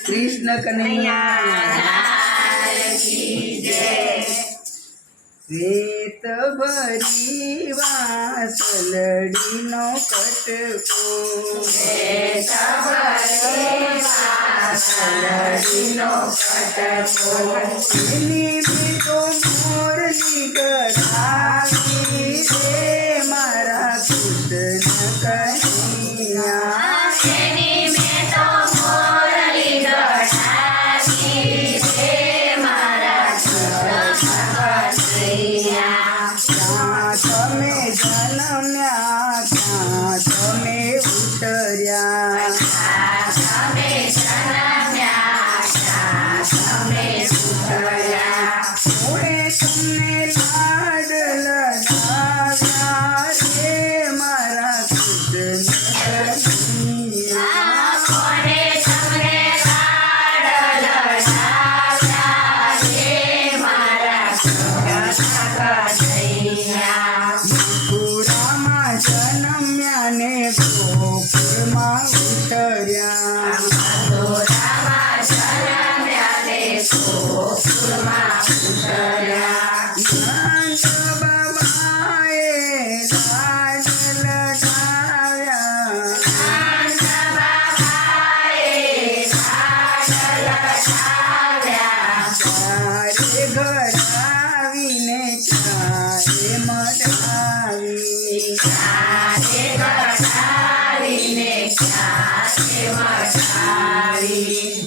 કૃષ્ણ કનૈયા રેત ભરી વાસલડીનો કટકો એની બેટો મોરલી ગરાવી રે મારા કૃષ્ણ કનૈયા તમે જન્મ્યા ત્યાં તમે ઉતર્યા ઓએ તમને લાડ લડાવ્યા રે મારા કૃષ્ણ મથુરામાં જન્મ્યા ને ગોકુળમાં ઉતર્યા નંદ બાબાએ લાડ લડાવ્યા ચારે ઘર આવીને ચારે મટાવી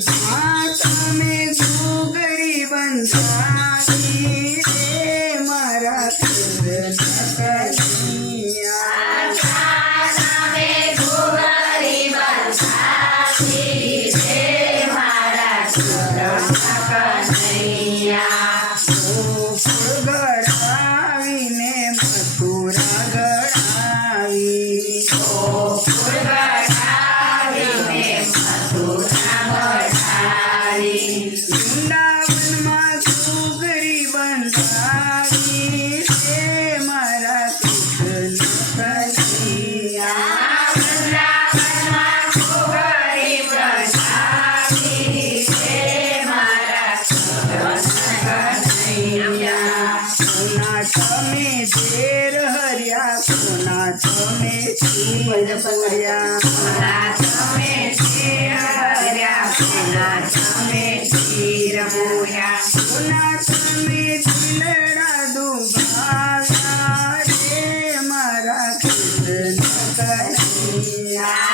તમે ઘૂઘરી બંધાવી રે મારા કૃષ્ણ કનૈયા ગોકુળ ગળાવીને મથુરા ગળાવી વૃંદાવનમાં ઘૂઘરી બંધાવી રે મારા કૃષ્ણ કનૈયા કોના તમે ઝેર હર્યા કોના તમે ચીર પૂર્યા કોના તમે દિલડા દુભાવ્યા રે મારા કૃષ્ણ કનૈયા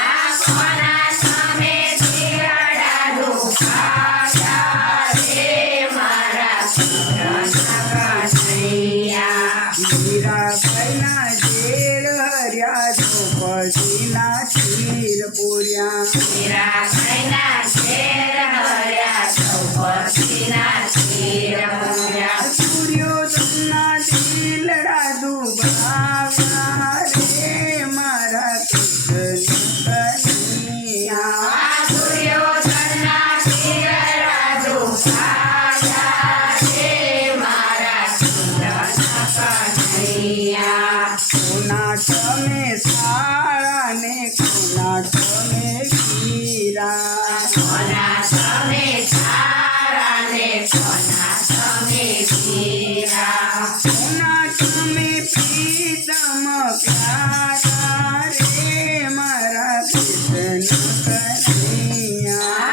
મીરાબાઈના ઝેર હર્યા દ્રૌપદીના ચીર પૂર્યા સૂર્યોદયના દિલડા દુભાવ્યા રે મારા કૃષ્ણ કનૈયા કોના તમે શાળા ને કોના તમે ગીરા કોના તમે પ્રીતમ પ્યારા રે મારા કૃષ્ણ કનૈયા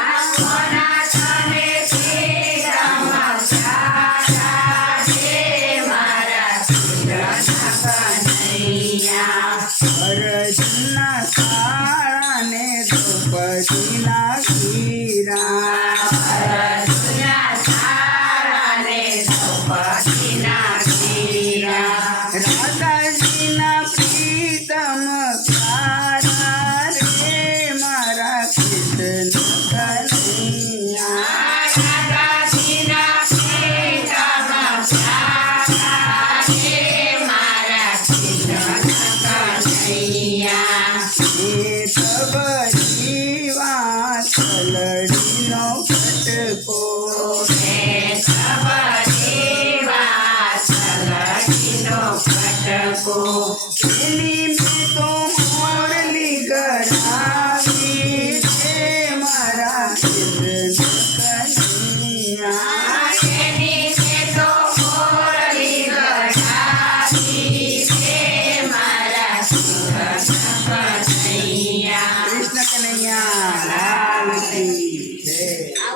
અર્જુનના શાળા ને દ્રૌપદીના ગીરા રાધાજીના પ્રીતમ પ્યારા રે મારા કૃષ્ણ કનૈયા વાસલડીનો કટકો એની મેં તો મોરલી ગળાવી છે મારા કૃષ્ણ રે